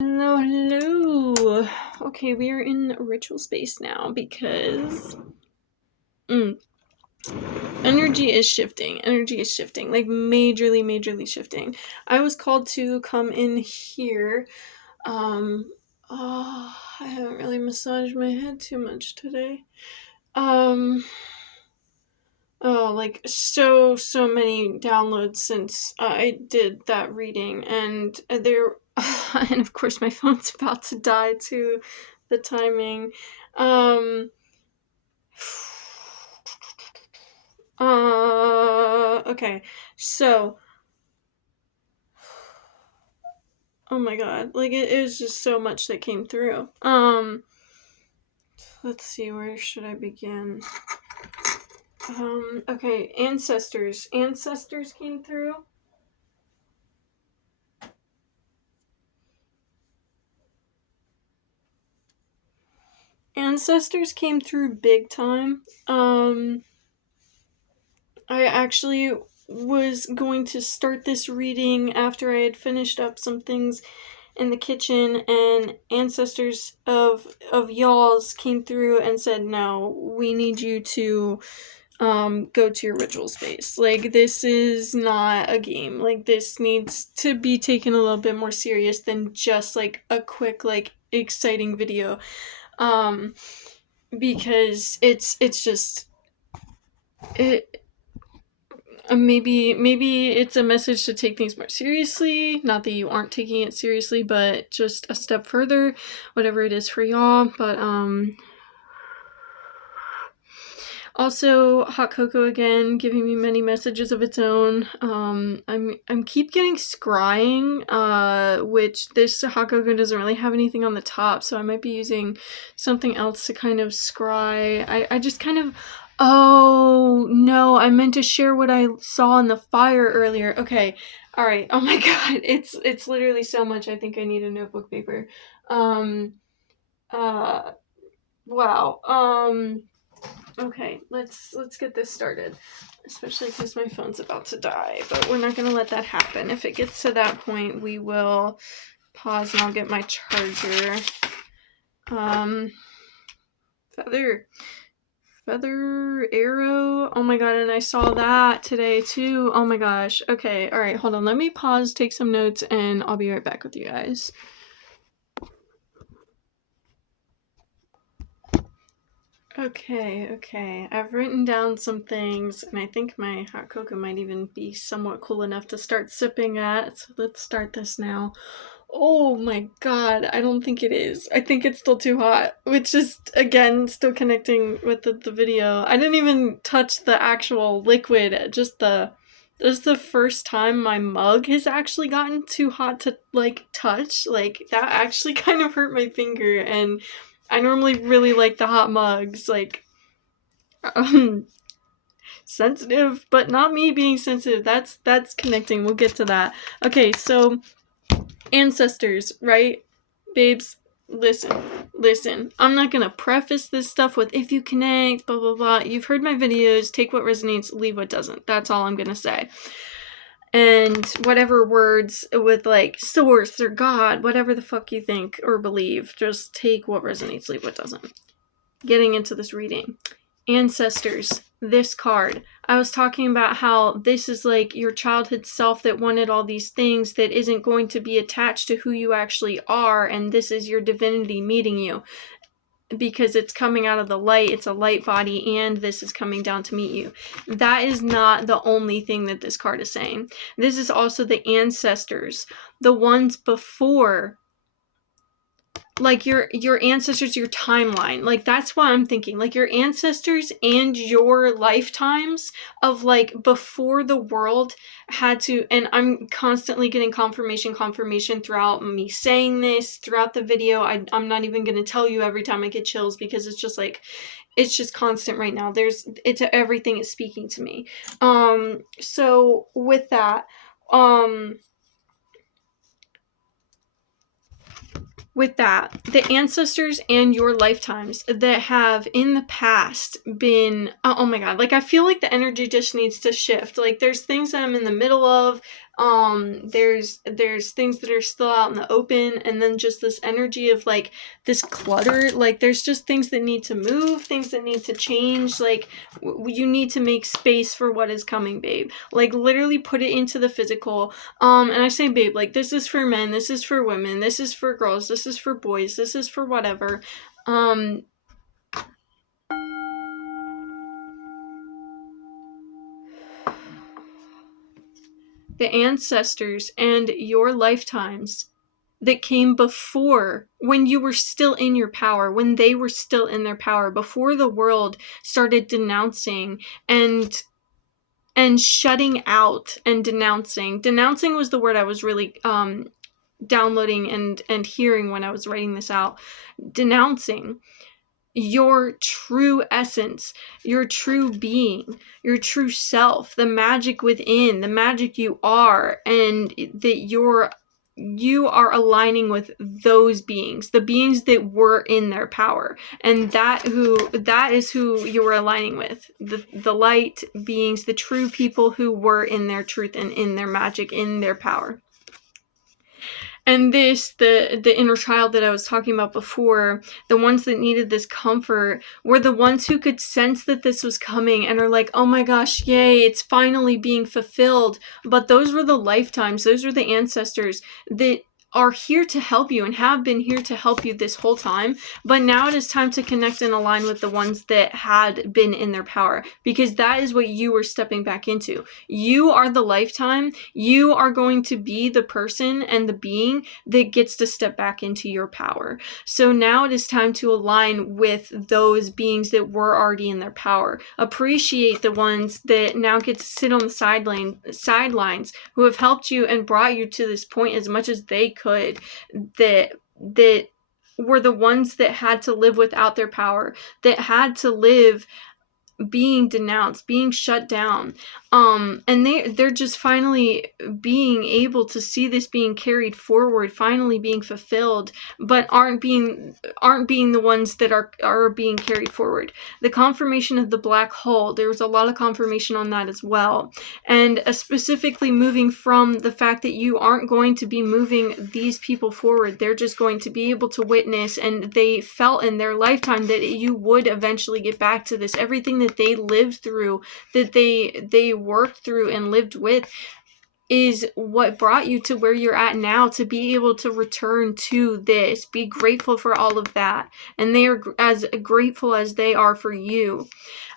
Hello, hello. Okay, we are in ritual space now because energy is shifting. Energy is shifting, like majorly shifting. I was called to come in here. Oh, I haven't really massaged my head too much today. Oh, like so many downloads since I did that reading, and there, and of course my phone's about to die too. The timing, um, okay, so, oh my god, like it was just so much that came through. Let's see, where should I begin? Okay, ancestors came through. Ancestors came through big time. I actually was going to start this reading after I had finished up some things in the kitchen, and ancestors of y'all's came through and said, no, we need you to go to your ritual space. Like, this is not a game. Like, this needs to be taken a little bit more serious than just like a quick, like, exciting video. Because it's just it maybe it's a message to take things more seriously. Not that you aren't taking it seriously, but just a step further, whatever it is for y'all. But also, hot cocoa again, giving me many messages of its own. I'm keep getting scrying, which this hot cocoa doesn't really have anything on the top, so I might be using something else to kind of scry. I just kind of, oh no, I meant to share what I saw in the fire earlier. Okay, all right. Oh my god, it's literally so much. I think I need a notebook paper. Um, uh, wow. Okay, let's get this started. Especially because my phone's about to die, but we're not gonna let that happen. If it gets to that point, we will pause and I'll get my charger. Feather arrow. Oh my god, and I saw that today too. Oh my gosh. Okay, alright, hold on. Let me pause, take some notes, and I'll be right back with you guys. Okay. I've written down some things, and I think my hot cocoa might even be somewhat cool enough to start sipping at. So let's start this now. Oh my god, I don't think it is. I think it's still too hot, which is, again, still connecting with the video. I didn't even touch the actual liquid, just the... This is the first time my mug has actually gotten too hot to, like, touch. Like, that actually kind of hurt my finger, and I normally really like the hot mugs, like, sensitive, but not me being sensitive. That's connecting. We'll get to that. Okay, so ancestors, right? Babes, listen. I'm not gonna preface this stuff with if you connect, blah blah blah. You've heard my videos. Take what resonates, leave what doesn't. That's all I'm gonna say. And whatever words with like source or God, whatever the fuck you think or believe, just take what resonates, leave what doesn't. Getting into this reading. Ancestors, this card. I was talking about how this is like your childhood self that wanted all these things that isn't going to be attached to who you actually are, and this is your divinity meeting you. Because it's coming out of the light, it's a light body, and this is coming down to meet you. That is not the only thing that this card is saying. This is also the ancestors, the ones before, like your ancestors, your timeline. Like, that's what I'm thinking. Like, your ancestors and your lifetimes of, like, before the world had to, and I'm constantly getting confirmation throughout me saying this, throughout the video. I'm not even going to tell you every time I get chills, because it's just like, it's just constant right now. Everything is speaking to me. So with that, the ancestors and your lifetimes that have in the past been, oh my god, like, I feel like the energy just needs to shift. Like, there's things that I'm in the middle of, There's things that are still out in the open, and then just this energy of like this clutter. Like there's just things that need to move, things that need to change. Like you need to make space for what is coming, babe. Like literally put it into the physical. And I say, babe, like this is for men, this is for women, this is for girls, this is for boys, this is for whatever. The ancestors and your lifetimes that came before, when you were still in your power, when they were still in their power, before the world started denouncing and shutting out and denouncing. Denouncing was the word I was really downloading and hearing when I was writing this out. Denouncing your true essence, your true being, your true self, the magic within, the magic you are, and that you are aligning with those beings, the beings that were in their power, and that is who you were aligning with, the light beings, the true people who were in their truth and in their magic, in their power. And the inner child that I was talking about before, the ones that needed this comfort, were the ones who could sense that this was coming and are like, oh my gosh, yay, it's finally being fulfilled. But those were the lifetimes, those were the ancestors that are here to help you and have been here to help you this whole time. But now it is time to connect and align with the ones that had been in their power, because that is what you were stepping back into. You are the lifetime. You are going to be the person and the being that gets to step back into your power. So now it is time to align with those beings that were already in their power. Appreciate the ones that now get to sit on the sidelines, who have helped you and brought you to this point as much as they could, that were the ones that had to live without their power, that had to live being denounced, being shut down, and they're just finally being able to see this being carried forward, finally being fulfilled, but aren't being the ones that are being carried forward. The confirmation of the black hole, there was a lot of confirmation on that as well, and specifically moving from the fact that you aren't going to be moving these people forward. They're just going to be able to witness, and they felt in their lifetime that you would eventually get back to this. Everything that they lived through, that they worked through and lived with, is what brought you to where you're at now, to be able to return to this. Be grateful for all of that, and they are as grateful as they are for you.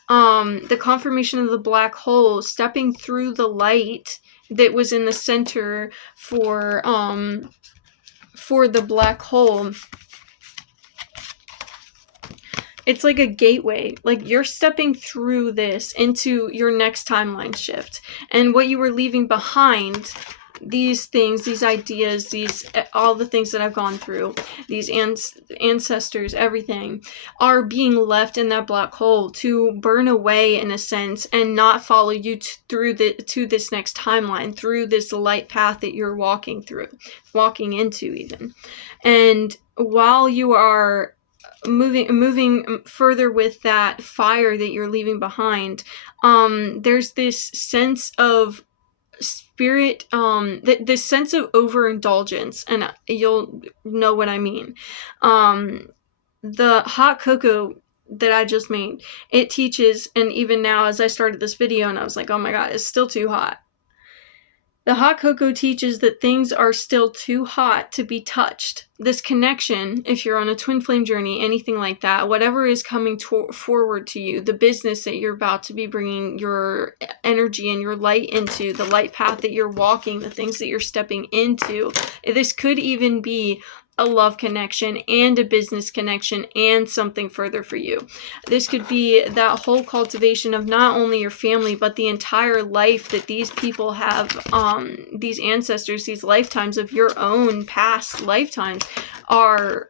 The confirmation of the black hole, stepping through the light that was in the center for the black hole. It's like a gateway. Like you're stepping through this into your next timeline shift. And what you were leaving behind, these things, these ideas, all the things that I've gone through, these ancestors, everything, are being left in that black hole to burn away in a sense, and not follow you to this next timeline, through this light path that you're walking into even. And while you are moving further with that fire that you're leaving behind, there's this sense of spirit, this sense of overindulgence, and you'll know what I mean. The hot cocoa that I just made, it teaches, and even now as I started this video and I was like, oh my god, it's still too hot. The hot cocoa teaches that things are still too hot to be touched. This connection, if you're on a twin flame journey, anything like that, whatever is coming forward to you, the business that you're about to be bringing your energy and your light into, the light path that you're walking, the things that you're stepping into, this could even be a love connection and a business connection and something further for you. This could be that whole cultivation of not only your family, but the entire life that these people have, these ancestors, these lifetimes of your own past lifetimes are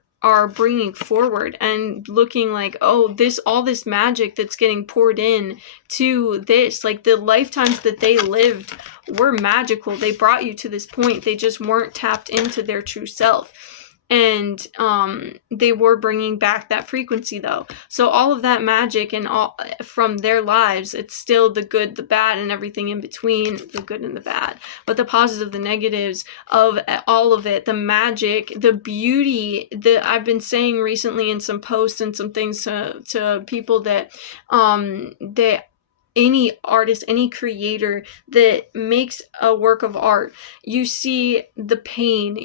bringing forward, and looking like, oh, all this magic that's getting poured in to this, like the lifetimes that they lived were magical. They brought you to this point. They just weren't tapped into their true self. and they were bringing back that frequency though. So all of that magic and all from their lives, it's still the good, the bad, and everything in between, the good and the bad. But the positive, the negatives of all of it, the magic, the beauty that I've been saying recently in some posts and some things to people that any artist, any creator that makes a work of art, you see the pain,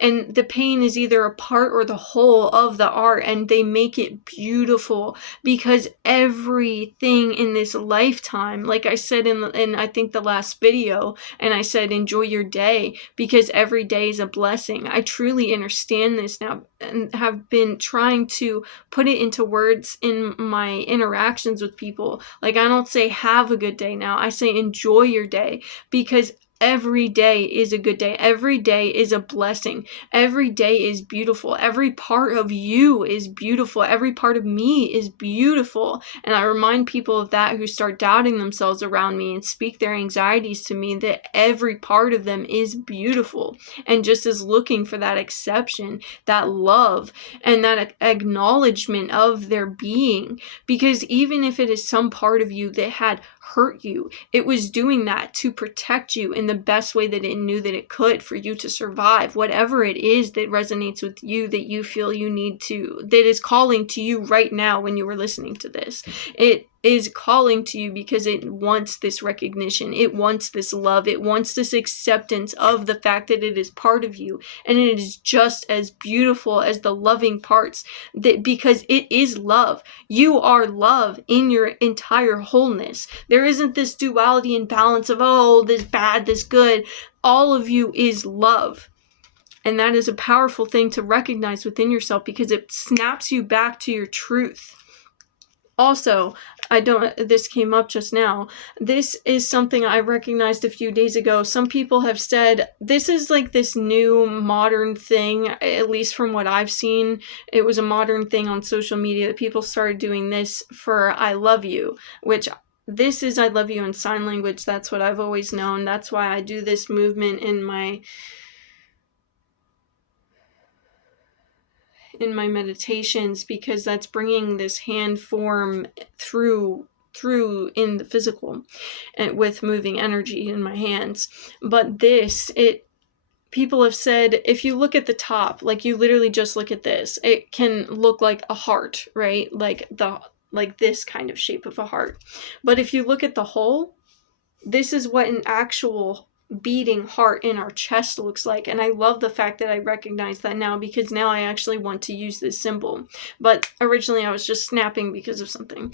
and the pain is either a part or the whole of the art, and they make it beautiful, because everything in this lifetime, like I said in I think the last video, and I said enjoy your day, because every day is a blessing. I truly understand this now and have been trying to put it into words in my interactions with people. Like, I don't say have a good day now, I say enjoy your day, because every day is a good day. Every day is a blessing. Every day is beautiful. Every part of you is beautiful. Every part of me is beautiful. And I remind people of that who start doubting themselves around me and speak their anxieties to me, that every part of them is beautiful, and just is looking for that exception, that love, and that acknowledgement of their being. Because even if it is some part of you that had hurt you, it was doing that to protect you in the best way that it knew that it could, for you to survive whatever it is that resonates with you, that you feel you need to, that is calling to you right now when you were listening to this. It is calling to you because it wants this recognition, it wants this love, it wants this acceptance of the fact that it is part of you, and it is just as beautiful as the loving parts, that because it is love. You are love in your entire wholeness. There isn't this duality and balance of, oh, this bad, this good. All of you is love. And that is a powerful thing to recognize within yourself, because it snaps you back to your truth. Also, this came up just now. This is something I recognized a few days ago. Some people have said this is like this new modern thing, at least from what I've seen. It was a modern thing on social media that people started doing this for I love you, which this is I love you in sign language. That's what I've always known. That's why I do this movement in my meditations, because that's bringing this hand form through in the physical, and with moving energy in my hands. But people have said, if you look at the top, like you literally just look at this, it can look like a heart, right? Like this kind of shape of a heart. But if you look at the whole, this is what an actual beating heart in our chest looks like. And I love the fact that I recognize that now, because now I actually want to use this symbol. But originally I was just snapping because of something.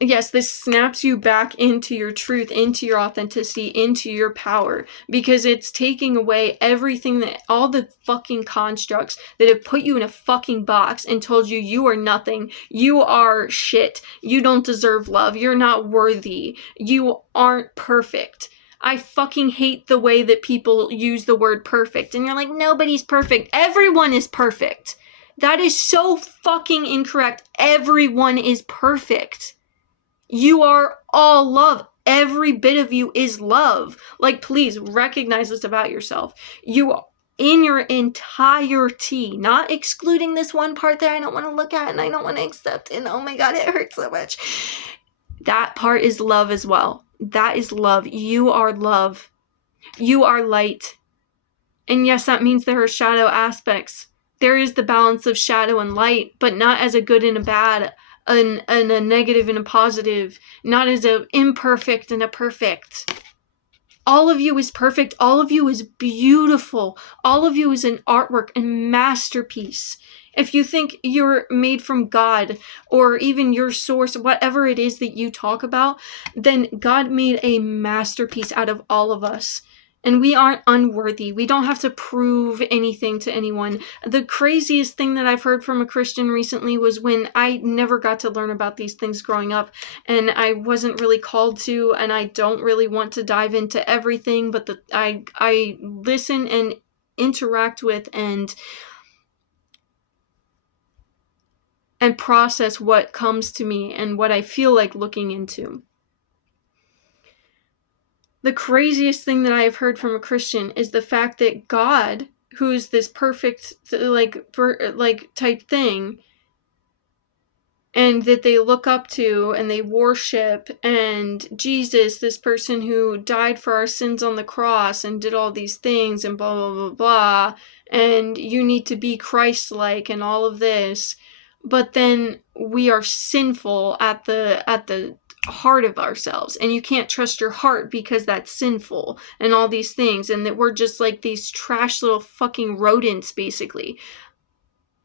Yes, this snaps you back into your truth, into your authenticity, into your power, because it's taking away everything all the fucking constructs that have put you in a fucking box and told you you are nothing, you are shit, you don't deserve love, you're not worthy, you aren't perfect. I fucking hate the way that people use the word perfect, and you're like, nobody's perfect. Everyone is perfect. That is so fucking incorrect. Everyone is perfect. You are all love. Every bit of you is love. Like, please recognize this about yourself. You, in your entirety, not excluding this one part that I don't want to look at and I don't want to accept, and oh my god, it hurts so much. That part is love as well. That is love. You are love. You are light. And yes, that means there are shadow aspects. There is the balance of shadow and light, but not as a good and a bad, and a negative and a positive, not as a imperfect and a perfect. All of you is perfect. All of you is beautiful. All of you is an artwork and masterpiece. If you think you're made from God, or even your source, whatever it is that you talk about, then God made a masterpiece out of all of us. And we aren't unworthy. We don't have to prove anything to anyone. The craziest thing that I've heard from a Christian recently was when I never got to learn about these things growing up, and I wasn't really called to, and I don't really want to dive into everything, but I listen and interact with and process what comes to me and what I feel like looking into. The craziest thing that I have heard from a Christian is the fact that God, who's this perfect, like type thing, and that they look up to and they worship, and Jesus, this person who died for our sins on the cross and did all these things and blah blah blah blah, and you need to be Christ-like and all of this, but then we are sinful at the heart of ourselves, and you can't trust your heart because that's sinful and all these things, and that we're just like these trash little fucking rodents basically.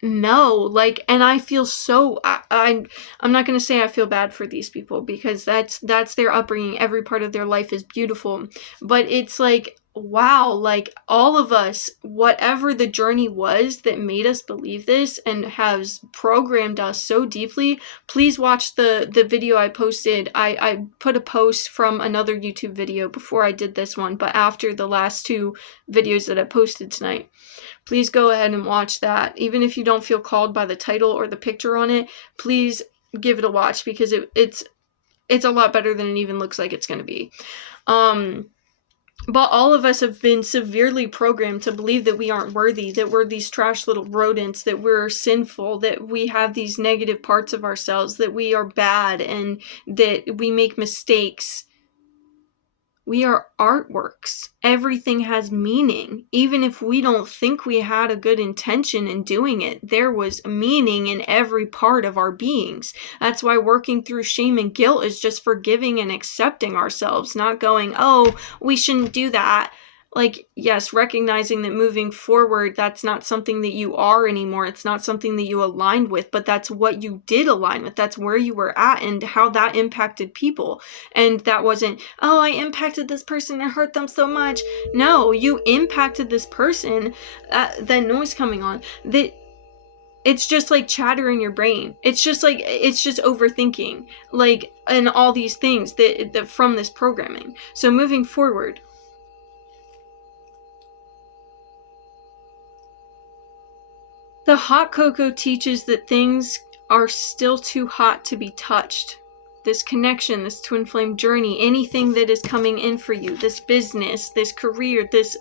No, like, and I feel so, I'm not going to say I feel bad for these people, because that's their upbringing. Every part of their life is beautiful, but it's like, wow, like all of us, whatever the journey was that made us believe this and has programmed us so deeply, please watch the video I posted. I put a post from another YouTube video before I did this one, but after the last two videos that I posted tonight. Please go ahead and watch that. Even if you don't feel called by the title or the picture on it, please give it a watch, because it's a lot better than it even looks like it's going to be. But all of us have been severely programmed to believe that we aren't worthy, that we're these trash little rodents, that we're sinful, that we have these negative parts of ourselves, that we are bad, and that we make mistakes. We are artworks. Everything has meaning. Even if we don't think we had a good intention in doing it, there was meaning in every part of our beings. That's why working through shame and guilt is just forgiving and accepting ourselves, not going, oh, we shouldn't do that. Like, yes, recognizing that moving forward, that's not something that you are anymore. It's not something that you aligned with, but that's what you did align with. That's where you were at and how that impacted people. And that wasn't, oh, I impacted this person and hurt them so much. No, you impacted this person, that noise coming on, that it's just like chatter in your brain. It's just overthinking, like, and all these things that from this programming. So moving forward, the hot cocoa teaches that things are still too hot to be touched. This connection, this twin flame journey, anything that is coming in for you, this business, this career, this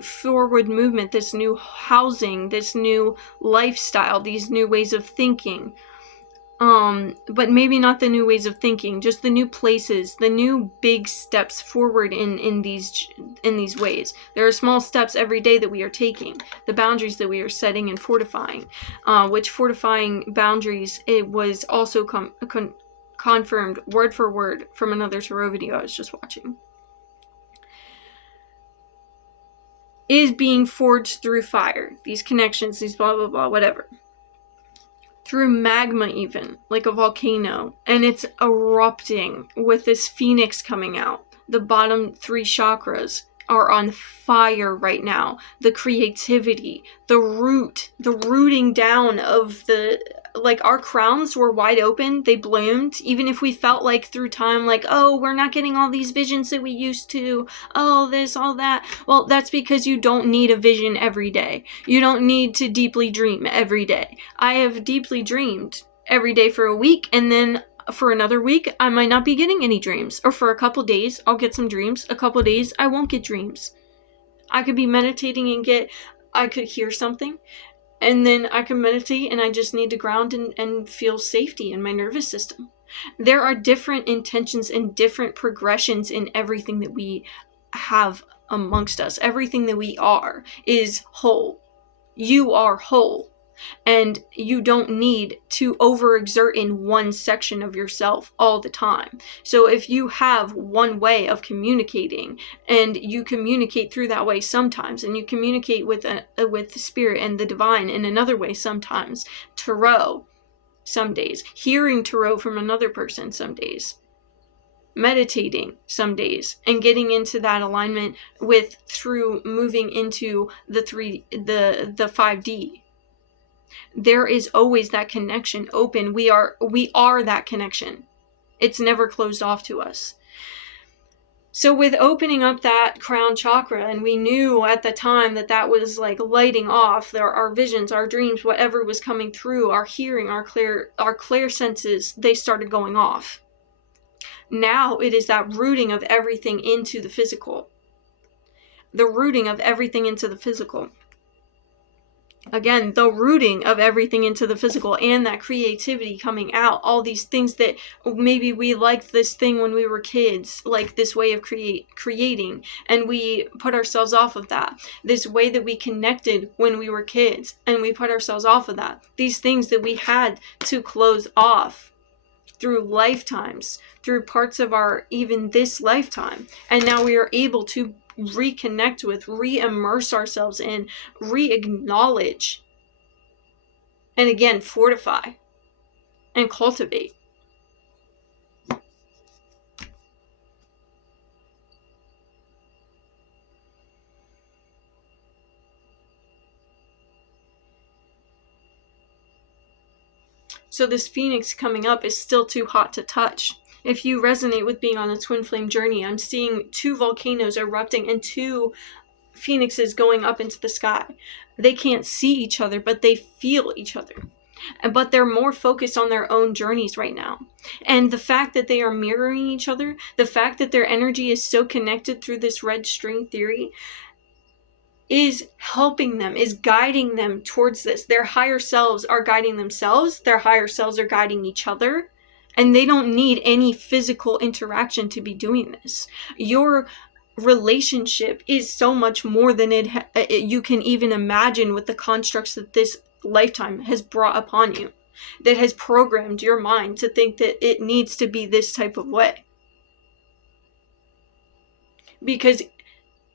forward movement, this new housing, this new lifestyle, these new ways of thinking. But maybe not the new ways of thinking, just the new places, the new big steps forward in these ways. There are small steps every day that we are taking, the boundaries that we are setting and fortifying, which fortifying boundaries, it was also confirmed word for word from another tarot video I was just watching, is being forged through fire. These connections, these blah blah blah, whatever. Through magma, even like a volcano, and it's erupting with this phoenix coming out. The bottom three chakras are on fire right now. The creativity, the rooting down of the, like, our crowns were wide open, they bloomed, even if we felt like through time, like, oh, we're not getting all these visions that we used to, oh, this, all that. Well, that's because you don't need a vision every day. You don't need to deeply dream every day. I have deeply dreamed every day for a week, and then for another week, I might not be getting any dreams. Or for a couple days, I'll get some dreams. A couple days, I won't get dreams. I could be meditating and I could hear something, and then I can meditate, and I just need to ground and feel safety in my nervous system. There are different intentions and different progressions in everything that we have amongst us. Everything that we are is whole. You are whole. And you don't need to overexert in one section of yourself all the time. So if you have one way of communicating, and you communicate through that way sometimes, and you communicate with the spirit and the divine in another way sometimes, tarot some days, hearing tarot from another person some days, meditating some days, and getting into that alignment with, through moving into the 5D. There is always that connection open. We are that connection. It's never closed off to us. So with opening up that crown chakra, and we knew at the time that was like lighting off our visions, our dreams, whatever was coming through, our hearing, our clear senses, they started going off. Now it is that rooting of everything into the physical. The rooting of everything into the physical. Again, the rooting of everything into the physical and that creativity coming out. All these things that maybe we liked this thing when we were kids, like this way of creating, and we put ourselves off of that. This way that we connected when we were kids, and we put ourselves off of that. These things that we had to close off through lifetimes, through parts of our, even this lifetime. And now we are able to reconnect with, re-immerse ourselves in, re-acknowledge, and again, fortify and cultivate. So this Phoenix coming up is still too hot to touch. If you resonate with being on a twin flame journey, I'm seeing 2 volcanoes erupting and 2 phoenixes going up into the sky. They can't see each other, but they feel each other. But they're more focused on their own journeys right now. And the fact that they are mirroring each other, the fact that their energy is so connected through this red string theory, is helping them, is guiding them towards this. Their higher selves are guiding themselves, their higher selves are guiding each other, and they don't need any physical interaction to be doing this. Your relationship is so much more than you can even imagine, with the constructs that this lifetime has brought upon you, that has programmed your mind to think that it needs to be this type of way. Because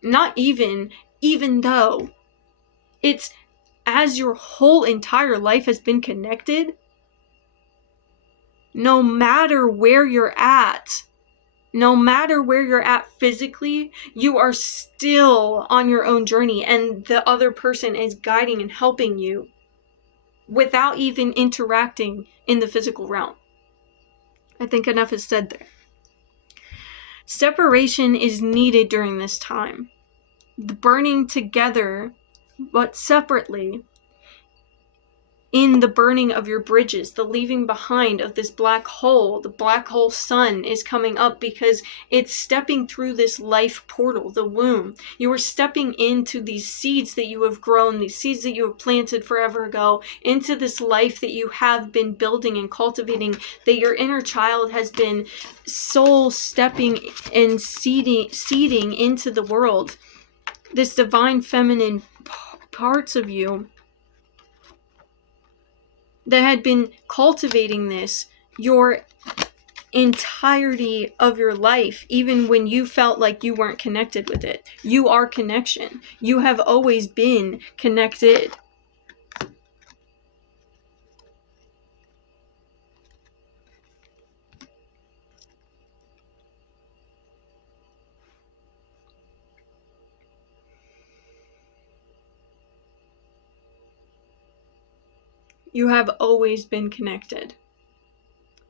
not even though it's as your whole entire life has been connected, no matter where you're at physically, you are still on your own journey, and the other person is guiding and helping you without even interacting in the physical realm. I think enough is said there. Separation is needed during this time. The burning together, but separately, in the burning of your bridges, the leaving behind of this black hole. The black hole sun is coming up because it's stepping through this life portal, the womb. You are stepping into these seeds that you have grown, these seeds that you have planted forever ago, into this life that you have been building and cultivating, that your inner child has been soul stepping and seeding into the world. This divine feminine parts of you that had been cultivating this your entirety of your life, even when you felt like you weren't connected with it. You are connection. You have always been connected. You have always been connected.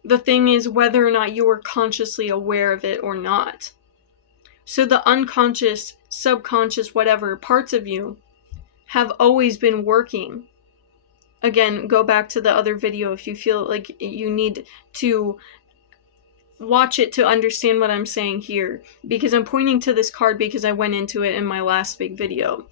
The thing is whether or not you are consciously aware of it or not. So the unconscious, subconscious, whatever parts of you have always been working. Again, go back to the other video if you feel like you need to watch it to understand what I'm saying here, because I'm pointing to this card because I went into it in my last big video.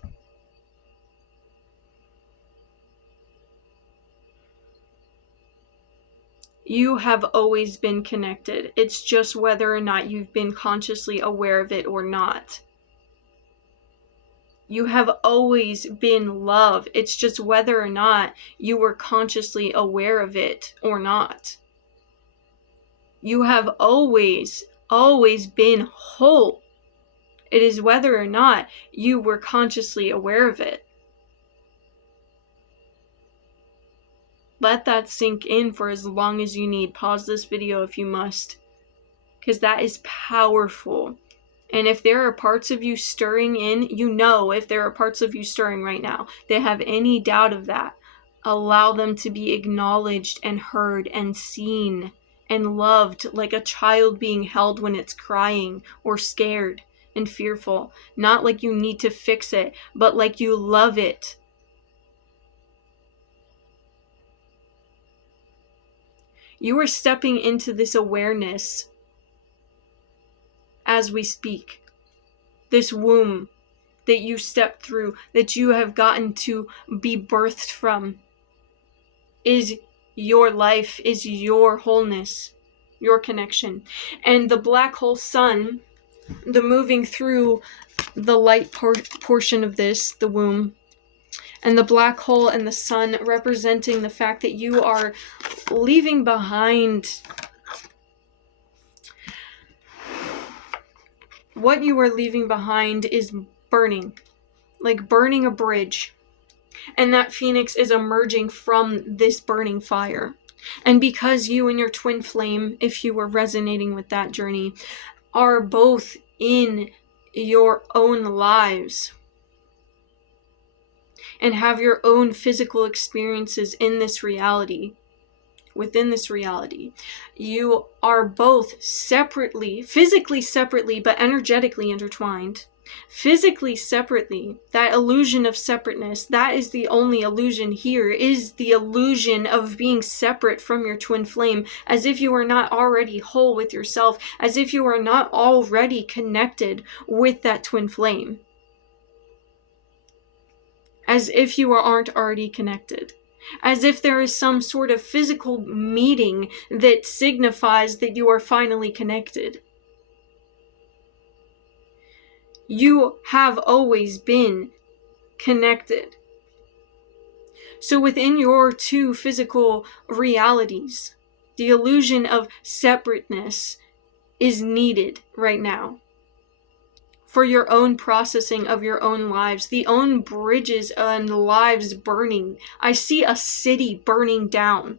You have always been connected. It's just whether or not you've been consciously aware of it or not. You have always been love. It's just whether or not you were consciously aware of it or not. You have always been whole. It is whether or not you were consciously aware of it. Let that sink in for as long as you need. Pause this video if you must, because that is powerful. And if there are parts of you stirring in, if there are parts of you stirring right now that have any doubt of that, allow them to be acknowledged and heard and seen and loved, like a child being held when it's crying or scared and fearful. Not like you need to fix it, but like you love it. You are stepping into this awareness as we speak. This womb, that you stepped through, that you have gotten to be birthed from, is your life, is your wholeness, your connection. And the black hole sun, the moving through the light portion of this, the womb, and the black hole and the sun representing the fact that you are leaving behind. What you are leaving behind is burning, like burning a bridge. And that phoenix is emerging from this burning fire. And because you and your twin flame, if you were resonating with that journey, are both in your own lives and have your own physical experiences in this reality, within this reality, you are both separately, physically separately, but energetically intertwined. Physically separately, that illusion of separateness, that is the only illusion here, is the illusion of being separate from your twin flame, as if you are not already whole with yourself, as if you are not already connected with that twin flame, as if you aren't already connected, as if there is some sort of physical meeting that signifies that you are finally connected. You have always been connected. So within your two physical realities, the illusion of separateness is needed right now for your own processing of your own lives, the own bridges and lives burning. I see a city burning down.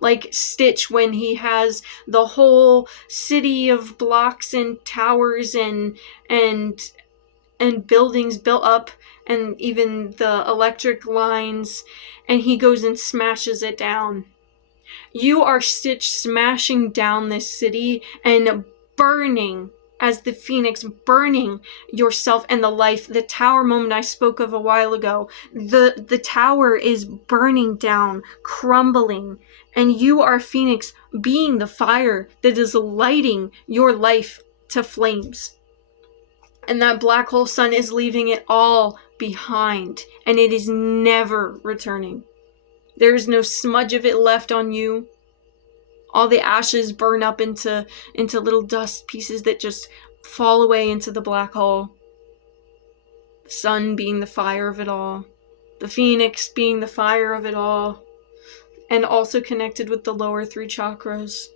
Like Stitch when he has the whole city of blocks and towers and buildings built up, and even the electric lines, and he goes and smashes it down. You are Stitch smashing down this city and burning as the phoenix, burning yourself and the life. The tower moment I spoke of a while ago, the tower is burning down, crumbling, and you are Phoenix being the fire that is lighting your life to flames. And that black hole sun is leaving it all behind, and it is never returning. There is no smudge of it left on you. All the ashes burn up into little dust pieces that just fall away into the black hole. The sun being the fire of it all. The phoenix being the fire of it all. And also connected with the lower three chakras.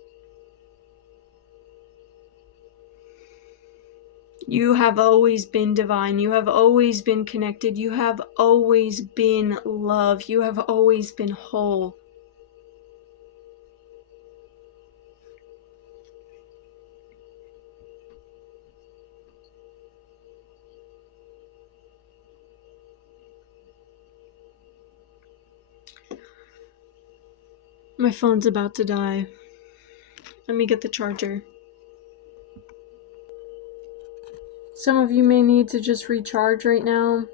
You have always been divine. You have always been connected. You have always been love. You have always been whole. My phone's about to die. Let me get the charger. Some of you may need to just recharge right now.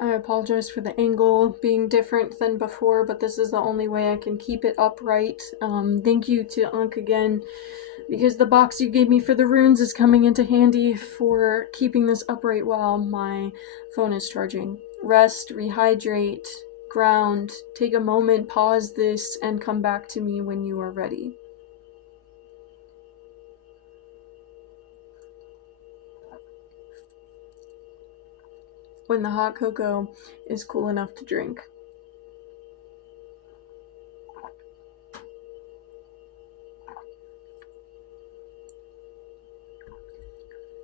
I apologize for the angle being different than before, but this is the only way I can keep it upright. Thank you to Ankh again, because the box you gave me for the runes is coming into handy for keeping this upright while my phone is charging. Rest, rehydrate, ground, take a moment, pause this, and come back to me when you are ready. When the hot cocoa is cool enough to drink.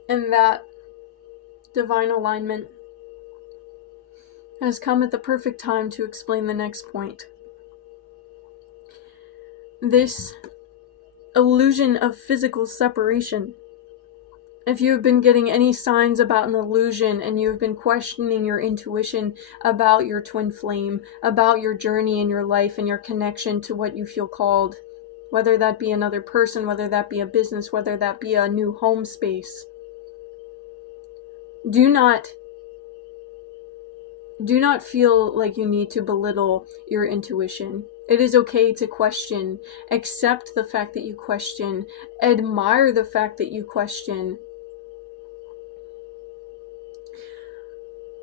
And that divine alignment has come at the perfect time to explain the next point. This illusion of physical separation. If you have been getting any signs about an illusion and you have been questioning your intuition about your twin flame, about your journey in your life and your connection to what you feel called, whether that be another person, whether that be a business, whether that be a new home space, do not feel like you need to belittle your intuition. It is okay to question. Accept the fact that you question. Admire the fact that you question.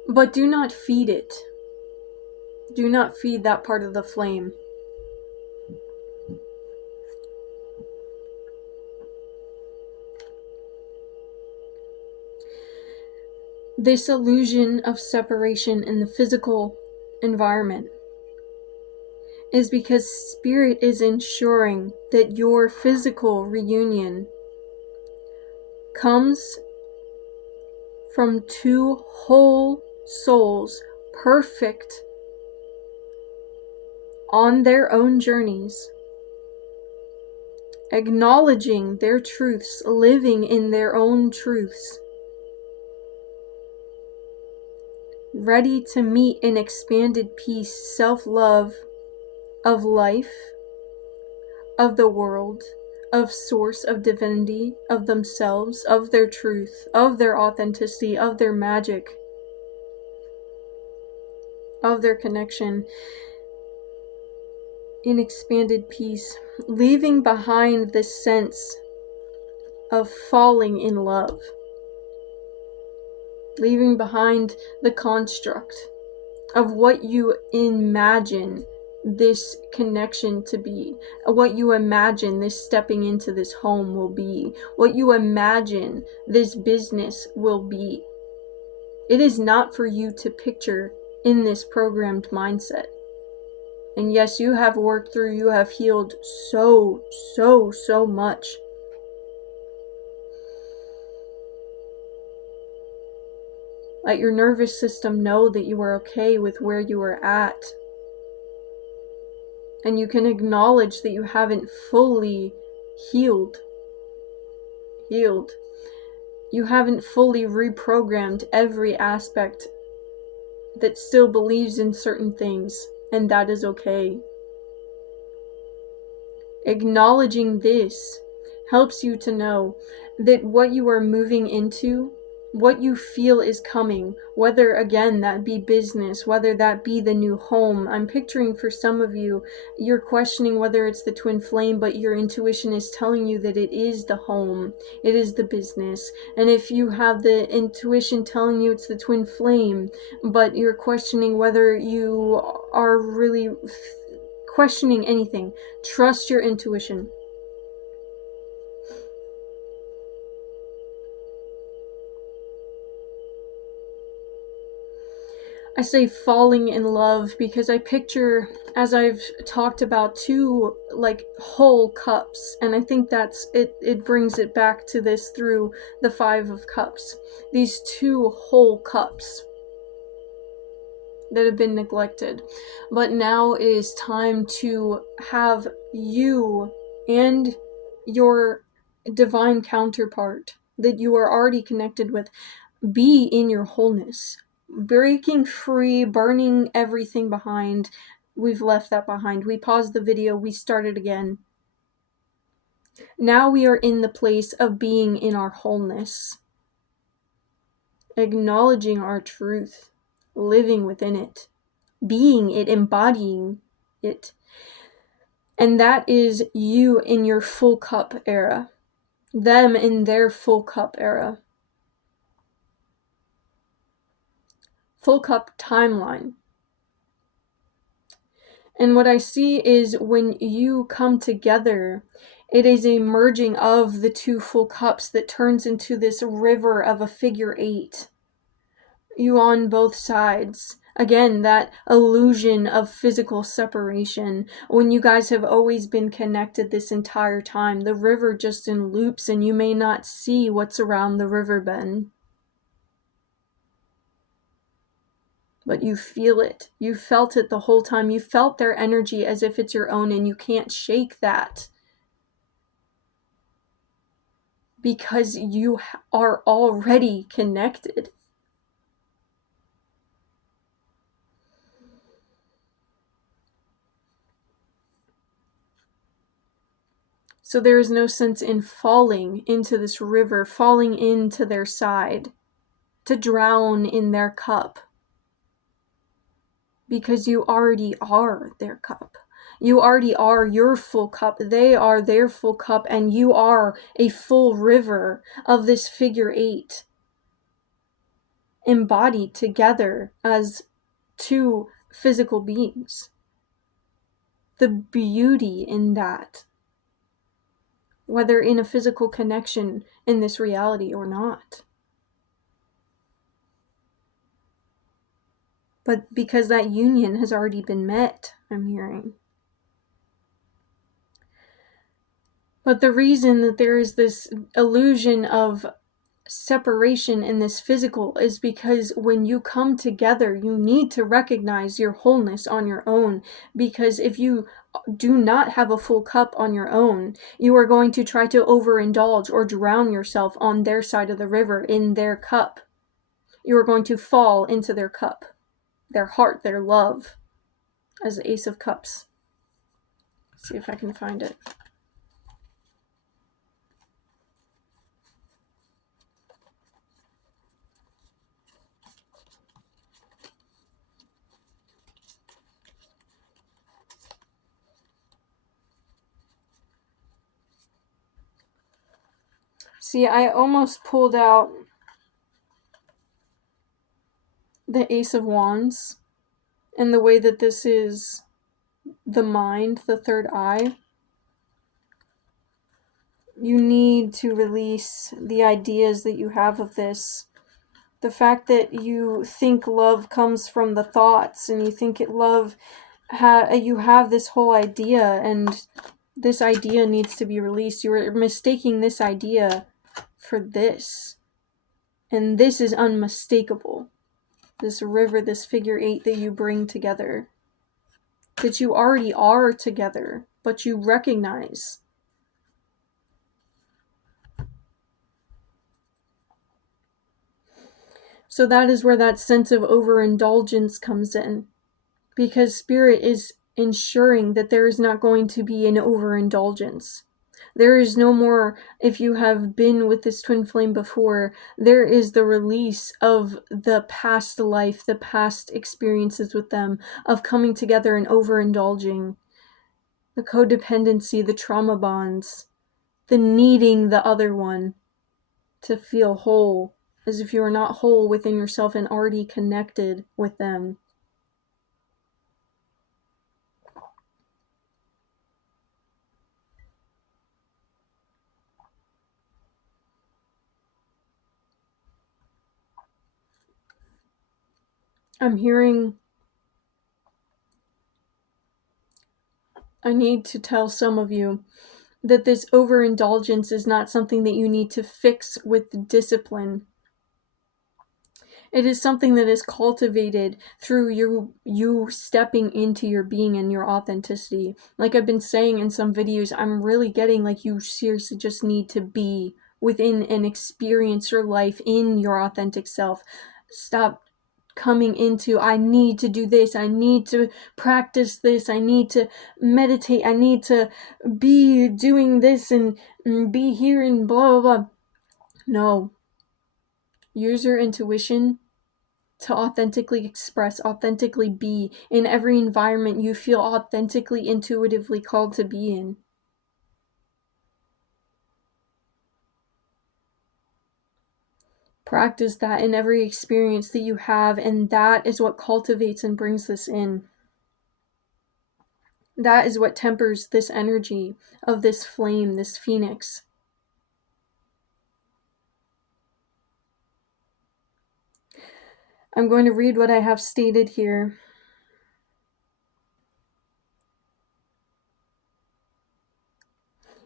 But do not feed it. Do not feed that part of the flame. This illusion of separation in the physical environment is because Spirit is ensuring that your physical reunion comes from two whole souls, perfect on their own journeys, acknowledging their truths, living in their own truths, ready to meet in expanded peace, self-love of life, of the world, of source, of divinity, of themselves, of their truth, of their authenticity, of their magic, of their connection, in expanded peace, leaving behind this sense of falling in love, leaving behind the construct of what you imagine this connection to be, what you imagine this stepping into this home will be, what you imagine this business will be. It is not for you to picture in this programmed mindset. And yes, you have worked through, you have healed so much. Let your nervous system know that you are okay with where you are at. And you can acknowledge that you haven't fully healed. You haven't fully reprogrammed every aspect that still believes in certain things, and that is okay. Acknowledging this helps you to know that what you are moving into, what you feel is coming, whether again that be business, whether that be the new home. I'm picturing for some of you, you're questioning whether it's the twin flame, but your intuition is telling you that it is the home, it is the business. And if you have the intuition telling you it's the twin flame, but you're questioning whether you are really questioning anything, trust your intuition. I say falling in love because I picture, as I've talked about, two like whole cups, and I think that's it brings it back to this through the 5 of Cups. These two whole cups that have been neglected. But now it is time to have you and your divine counterpart that you are already connected with be in your wholeness, breaking free, burning everything behind. We've left that behind. We paused the video, we started again. Now we are in the place of being in our wholeness, acknowledging our truth, living within it, being it, embodying it. And that is you in your full cup era, them in their full cup era. Full cup timeline. And what I see is when you come together, it is a merging of the two full cups that turns into this river of a figure 8. You on both sides. Again, that illusion of physical separation. When you guys have always been connected this entire time, the river just in loops and you may not see what's around the river bend. But you feel it. You felt it the whole time. You felt their energy as if it's your own, and you can't shake that. Because you are already connected. So there is no sense in falling into this river, falling into their side, to drown in their cup. Because you already are their cup. You already are your full cup. They are their full cup, and you are a full river of this figure 8. embodied together as two physical beings. The beauty in that, whether in a physical connection in this reality or not. But because that union has already been met, I'm hearing. But the reason that there is this illusion of separation in this physical is because when you come together, you need to recognize your wholeness on your own. Because if you do not have a full cup on your own, you are going to try to overindulge or drown yourself on their side of the river in their cup. You are going to fall into their cup, their heart, their love, as the Ace of Cups. Let's see if I can find it. See, I almost pulled out the Ace of Wands and the way that this is the mind, the third eye. You need to release the ideas that you have of this. The fact that you think love comes from the thoughts and you think you have this whole idea, and this idea needs to be released. You are mistaking this idea for this. And this is unmistakable. This river, this figure 8 that you bring together. That you already are together, but you recognize. So that is where that sense of overindulgence comes in. Because Spirit is ensuring that there is not going to be an overindulgence. There is no more, if you have been with this twin flame before, there is the release of the past life, the past experiences with them, of coming together and overindulging. The codependency, the trauma bonds, the needing the other one to feel whole, as if you are not whole within yourself and already connected with them. I'm hearing, I need to tell some of you that this overindulgence is not something that you need to fix with discipline. It is something that is cultivated through you stepping into your being and your authenticity. Like I've been saying in some videos, I'm really getting like you seriously just need to be within and experience your life in your authentic self. Stop coming into, I need to do this, I need to practice this, I need to meditate, I need to be doing this and be here and blah, blah, blah. No. Use your intuition to authentically express, authentically be in every environment you feel authentically, intuitively called to be in. Practice that in every experience that you have, and that is what cultivates and brings this in. That is what tempers this energy of this flame, this phoenix. I'm going to read what I have stated here.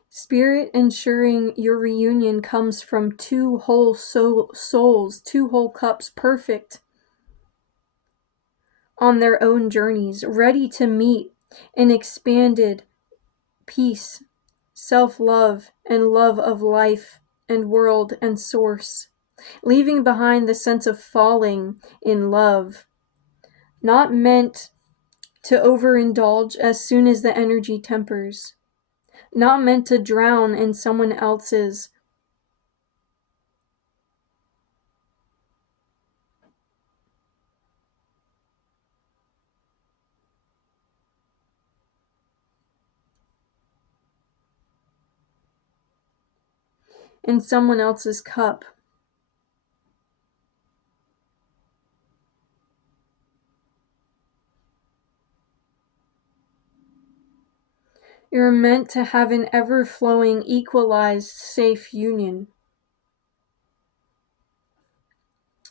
Spirit ensuring your reunion comes from two whole souls, two whole cups, perfect on their own journeys, ready to meet in expanded peace, self-love, and love of life and world and source, leaving behind the sense of falling in love, not meant to overindulge as soon as the energy tempers, not meant to drown in someone else's cup. You're meant to have an ever-flowing, equalized, safe union.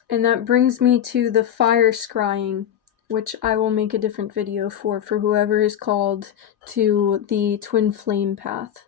And that brings me to the fire scrying, which I will make a different video for whoever is called to the twin flame path.